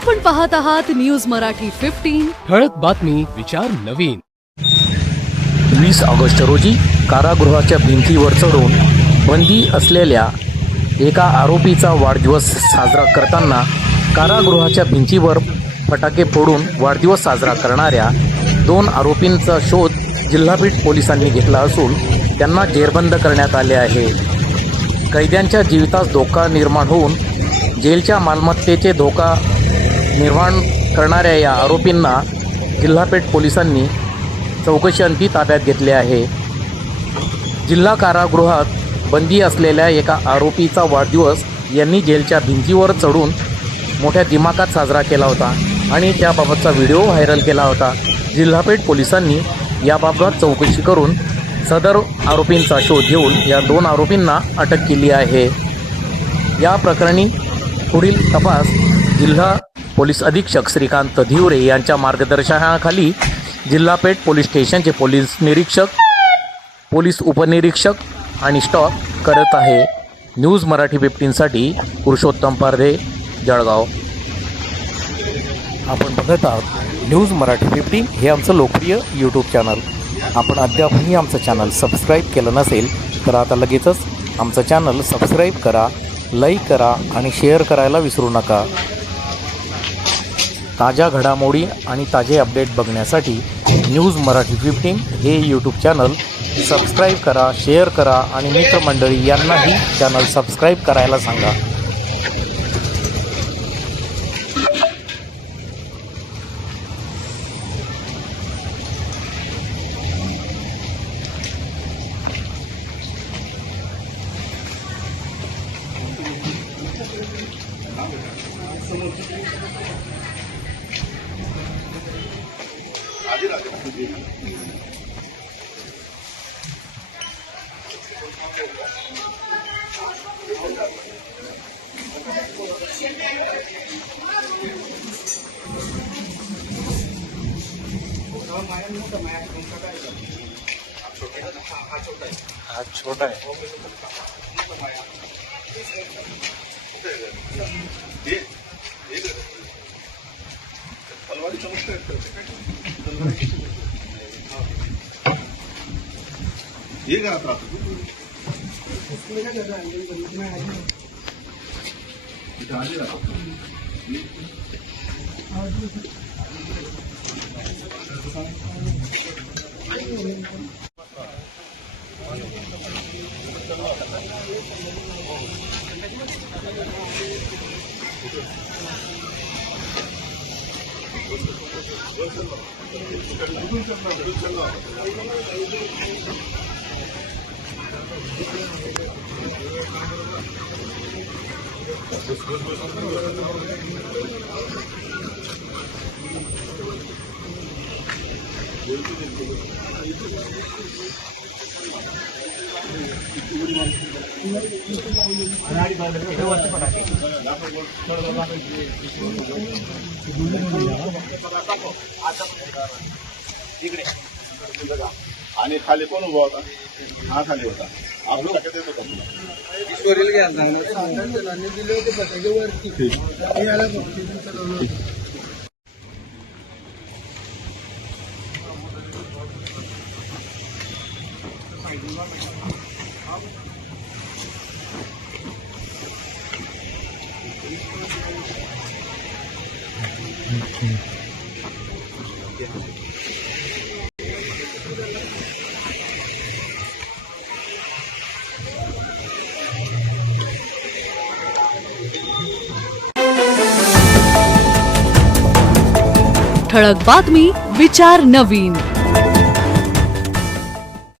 आपण पाहत आहात न्यूज मराठी 15। ठळक बातमी, विचार नवीन। 20 ऑगस्ट रोजी कारागृहाच्या भिंतीवर चढून बंदी असलेल्या एका आरोपीचा वाढदिवस साजरा करताना कारागृहाच्या भिंतीवर फटाके फोडून वाढदिवस साजरा करणाऱ्या 2 आरोपींचा शोध जिल्हापीठ पोलिसांनी घेतला असून त्यांना जेरबंद करण्यात आले आहे। कैद्यांच्या जीवितास धोका निर्माण होऊन जेलच्या मालमत्तेचे धोका निर्माण करणाऱ्या या आरोपींना जिल्हापेठ पोलिसांनी चौकशीअंती ताब्यात घेतले आहे। जिल्हा कारागृहात बंदी असलेल्या एका आरोपीचा वाढदिवस यांनी जेलच्या भिंतीवर चढून मोठ्या दिमाखात साजरा केला होता आणि त्याबाबतचा व्हिडिओ व्हायरल केला होता। जिल्हापेठ पोलिसांनी याबाबत चौकशी करून सदर आरोपींचा शोध घेऊन या 2 आरोपींना अटक केली आहे। या प्रकरणी पुढील तपास जिल्हा पोलीस अधीक्षक श्रीकांत धिवरे यांच्या मार्गदर्शनाखाली जिल्हापेठ पोलीस स्टेशनचे पोलीस निरीक्षक, पोलीस उपनिरीक्षक आणि स्टॉप करत आहे। न्यूज मराठी 15 साठी पुरुषोत्तम पारधे, जळगाव। आपण बघत आहात न्यूज मराठी 15 हे आमचं लोकप्रिय यूट्यूब चॅनल। आपण अद्यापही आमचं चॅनल सबस्क्राईब केलं नसेल तर आता लगेचच आमचं चॅनल सबस्क्राईब करा, लाईक करा आणि शेअर करायला विसरू नका। ताज्या घडामोडी आणि ताजे अपडेट बघण्यासाठी न्यूज मराठी 15 हे यूट्यूब चॅनल सबस्क्राईब करा, शेअर करा आणि मित्रमंडळी यांनाही चॅनल सबस्क्राईब करायला सांगा। हा छोटा है। ये करा था आणि खाली कोण उभा होता? हा खाली होता। आपण लक्षात येतो का तुला? ईश्वरीला घ्यायला सांगितलं दिले होते पत्रिके वरती याला ठळक बातमी, विचार नवीन।